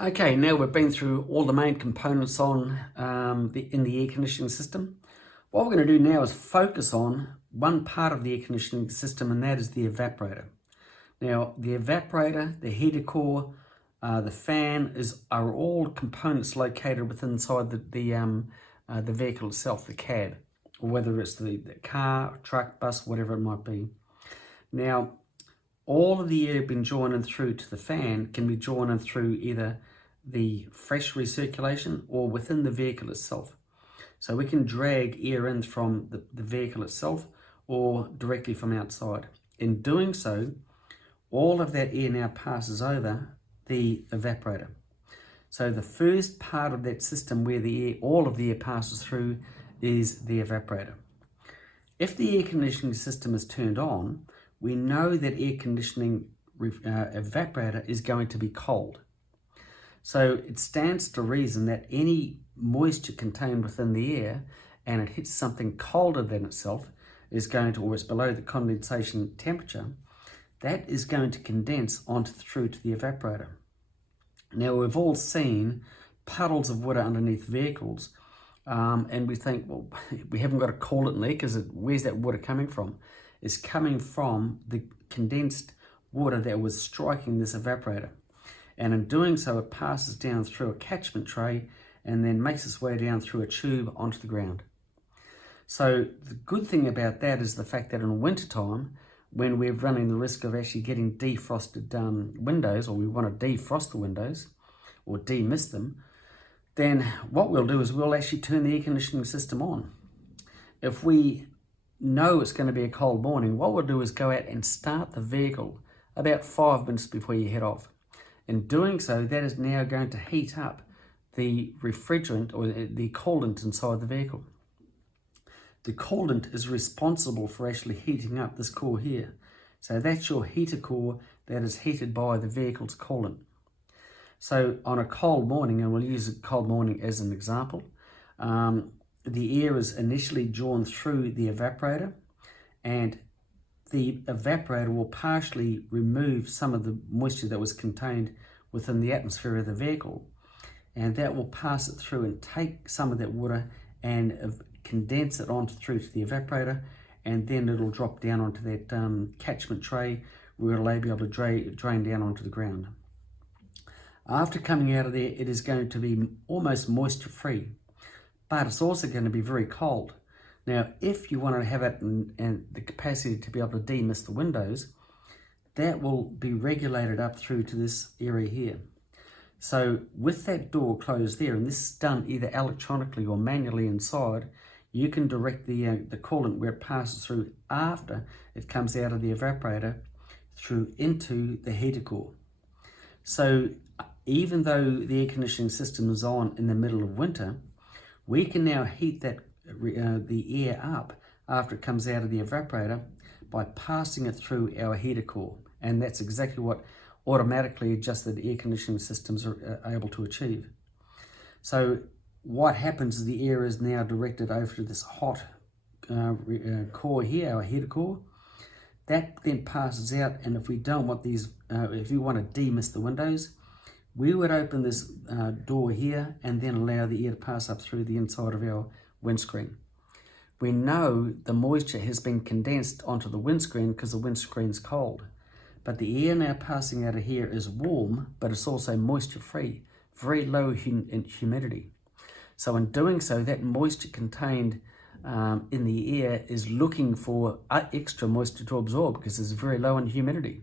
Okay, now we've been through all the main components on in the air conditioning system. What we're going to do now is focus on one part of the air conditioning system, and that is the evaporator. Now, the evaporator, the heater core, the fan are all components located within inside the vehicle itself, the cab, or whether it's the car, truck, bus, whatever it might be. Now, all of the air being drawn in through to the fan can be drawn in through either the fresh recirculation or within the vehicle itself. So we can drag air in from the vehicle itself or directly from outside. In doing so, all of that air now passes over the evaporator. So the first part of that system where all of the air passes through is the evaporator. If the air conditioning system is turned on, we know that air conditioning evaporator is going to be cold. So it stands to reason that any moisture contained within the air and it hits something colder than itself is going to, or it's below the condensation temperature, that is going to condense through to the evaporator. Now, we've all seen puddles of water underneath vehicles, and we think, well, we haven't got a coolant in there because where's that water coming from? It's coming from the condensed water that was striking this evaporator. And in doing so, it passes down through a catchment tray and then makes its way down through a tube onto the ground. So the good thing about that is the fact that in wintertime, when we're running the risk of actually getting defrosted windows, or we want to defrost the windows or demist them, then what we'll do is we'll actually turn the air conditioning system on. If we know it's going to be a cold morning, what we'll do is go out and start the vehicle about 5 minutes before you head off. In doing so, that is now going to heat up the refrigerant or the coolant inside the vehicle. The coolant is responsible for actually heating up this core here. So that's your heater core that is heated by the vehicle's coolant. So on a cold morning, and we'll use a cold morning as an example, the air is initially drawn through the evaporator, and the evaporator will partially remove some of the moisture that was contained within the atmosphere of the vehicle, and that will pass it through and take some of that water and condense it through to the evaporator, and then it'll drop down onto that catchment tray where it'll be able to drain down onto the ground. After coming out of there, it is going to be almost moisture free, but it's also going to be very cold. Now, if you want to have it and the capacity to be able to demist the windows, that will be regulated up through to this area here. So with that door closed there, and this is done either electronically or manually inside, you can direct the coolant where it passes through after it comes out of the evaporator through into the heater core. So even though the air conditioning system is on in the middle of winter, we can now heat the air up after it comes out of the evaporator by passing it through our heater core. And that's exactly what automatically adjusted air conditioning systems are able to achieve. So what happens is the air is now directed over to this hot core here, our heater core. That then passes out, and if we don't want these, if you want to demist the windows, we would open this door here and then allow the air to pass up through the inside of our windscreen. We know the moisture has been condensed onto the windscreen because the windscreen's cold. But the air now passing out of here is warm, but it's also moisture free, very low in humidity. So in doing so, that moisture contained in the air is looking for extra moisture to absorb because it's very low in humidity.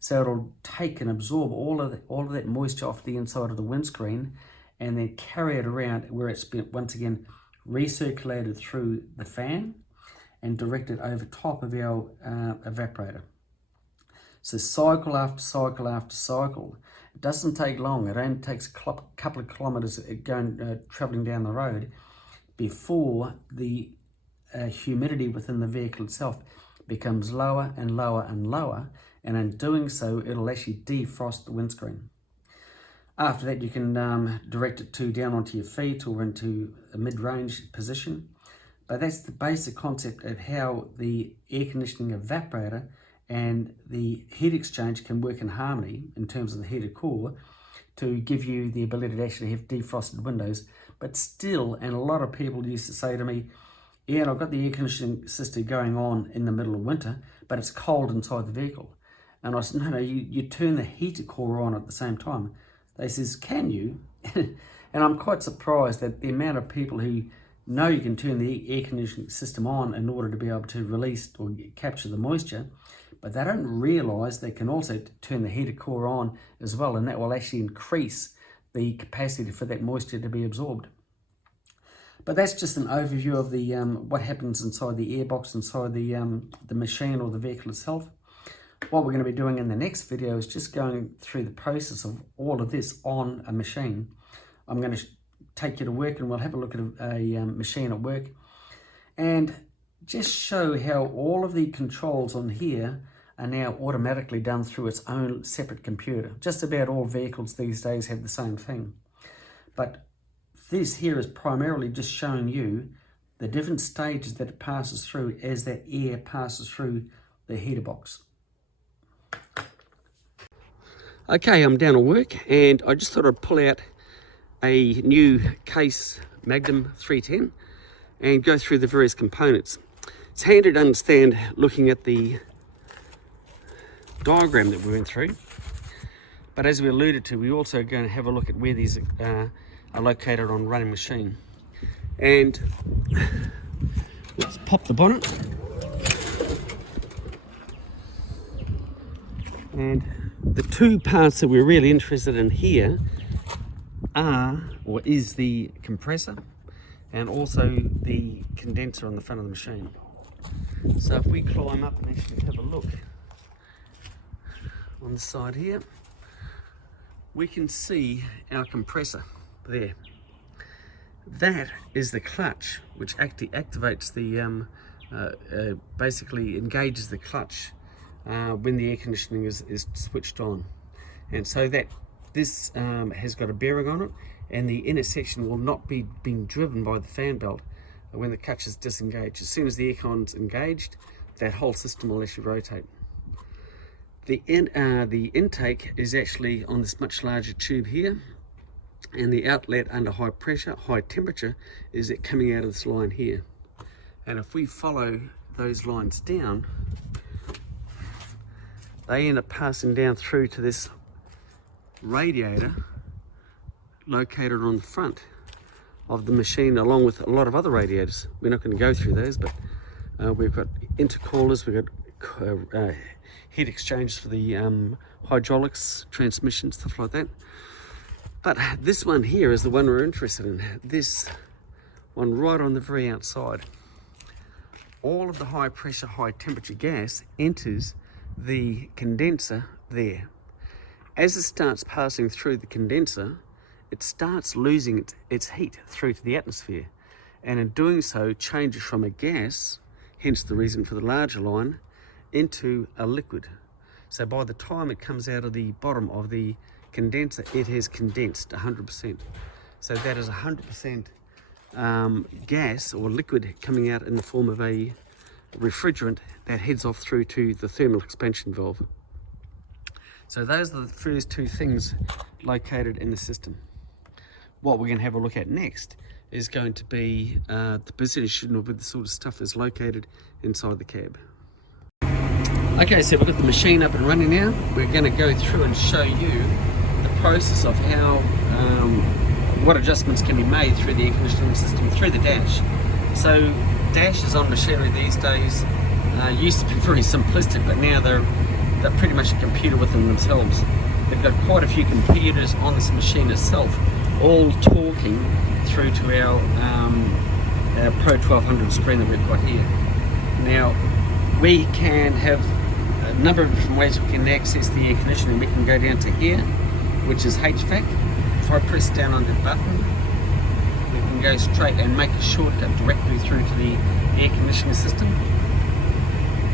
So it'll take and absorb all of that moisture off the inside of the windscreen and then carry it around where it's been, once again, recirculated through the fan and directed over top of our evaporator. So cycle after cycle after cycle. It doesn't take long. It only takes a couple of kilometers traveling down the road before the humidity within the vehicle itself becomes lower and lower and lower, and in doing so, it'll actually defrost the windscreen. After that, you can direct it down onto your feet or into a mid-range position. But that's the basic concept of how the air conditioning evaporator and the heat exchange can work in harmony in terms of the heated core to give you the ability to actually have defrosted windows. But still, and a lot of people used to say to me, Ian, I've got the air conditioning system going on in the middle of winter, but it's cold inside the vehicle. And I said, no, you turn the heater core on at the same time. They says, can you? And I'm quite surprised that the amount of people who know you can turn the air conditioning system on in order to be able to release or capture the moisture, but they don't realise they can also turn the heater core on as well, and that will actually increase the capacity for that moisture to be absorbed. But that's just an overview of the what happens inside the airbox, inside the machine or the vehicle itself. What we're going to be doing in the next video is just going through the process of all of this on a machine. I'm going to take you to work and we'll have a look at a machine at work and just show how all of the controls on here are now automatically done through its own separate computer. Just about all vehicles these days have the same thing. But this here is primarily just showing you the different stages that it passes through as that air passes through the heater box. Okay, I'm down at work and I just thought I'd pull out a new Case Magnum 310 and go through the various components. It's handy to understand looking at the diagram that we went through, but as we alluded to, we're also going to have a look at where these are located on running machine. And let's pop the bonnet. And the two parts that we're really interested in here is the compressor and also the condenser on the front of the machine. So if we climb up and actually have a look on the side here, we can see our compressor there. That is the clutch, which actually activates the basically engages the clutch when the air conditioning is switched on. And so that this has got a bearing on it, and the inner section will not be being driven by the fan belt when the clutch is disengaged. As soon as the aircon's engaged, that whole system will actually rotate. The intake is actually on this much larger tube here, and the outlet under high pressure, high temperature, is it coming out of this line here. And if we follow those lines down, they end up passing down through to this radiator located on the front of the machine, along with a lot of other radiators. We're not going to go through those, but we've got intercoolers, we've got heat exchangers for the hydraulics, transmission, stuff like that. But this one here is the one we're interested in, this one right on the very outside. All of the high pressure, high temperature gas enters the condenser there. As it starts passing through the condenser, it starts losing its heat through to the atmosphere, and in doing so changes from a gas, hence the reason for the larger line, into a liquid. So by the time it comes out of the bottom of the condenser, it has condensed 100%. So that is 100% gas or liquid coming out in the form of a refrigerant that heads off through to the thermal expansion valve. So those are the first two things located in the system. What we're going to have a look at next is going to be the position of the sort of stuff that's located inside the cab. Okay, so we've got the machine up and running now. We're going to go through and show you the process of how, what adjustments can be made through the air conditioning system, through the dash. So dashes on machinery these days used to be very simplistic, but now they're pretty much a computer within themselves. They've got quite a few computers on this machine itself, all talking through to our Pro 1200 screen that we've got here. Now, we can have a number of different ways we can access the air conditioning. We can go down to here, which is HVAC. If I press down on the button, we can go straight and make a shortcut directly through to the air conditioning system.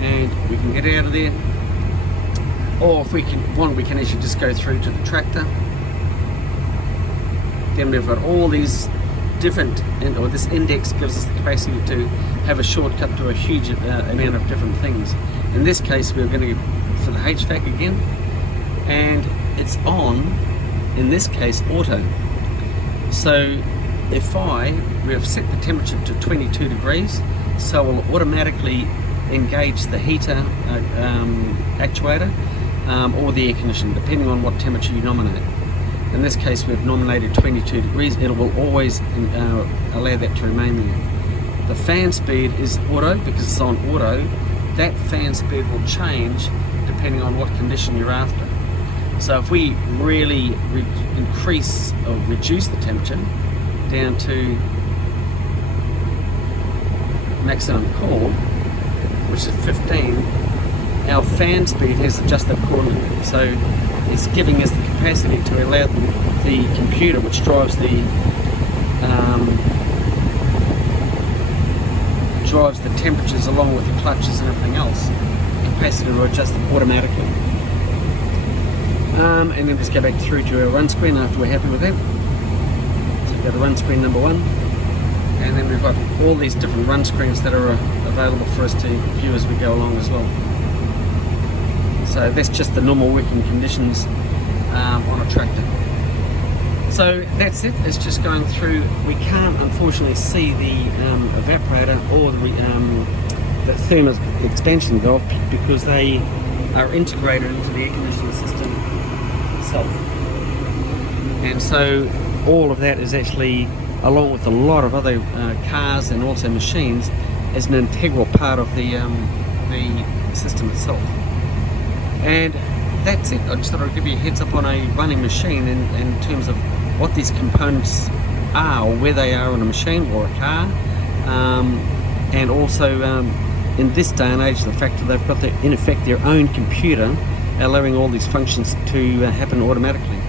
And we can get out of there. Or if we can actually just go through to the tractor. Then we've got all these different, or this index gives us the capacity to have a shortcut to a huge amount of different things. In this case, we're going to go for the HVAC again, and it's on in this case auto. So if we have set the temperature to 22 degrees, so it will automatically engage the heater actuator or the air conditioner, depending on what temperature you nominate. In this case, we've nominated 22 degrees. It will always allow that to remain there. The fan speed is auto because it's on auto. That fan speed will change depending on what condition you're after. So if we really increase or reduce the temperature down to maximum cool, which is 15, our fan speed has adjusted accordingly. So it's giving us the capacity to allow the computer, which drives the temperatures along with the clutches and everything else, capacity to adjust them automatically. And then just go back through to our run screen after we're happy with that. So we've got the run screen number 1, and then we've got all these different run screens that are available for us to view as we go along as well. So that's just the normal working conditions on a tractor. So that's it. It's just going through. We can't unfortunately see the evaporator or the thermal expansion valve because they are integrated into the air conditioning system itself. And so all of that is actually, along with a lot of other cars and also machines, is an integral part of the system itself. And that's it. I just thought I'd give you a heads up on a running machine in terms of what these components are, or where they are in a machine or a car, and also in this day and age the fact that they've got in effect their own computer allowing all these functions to happen automatically.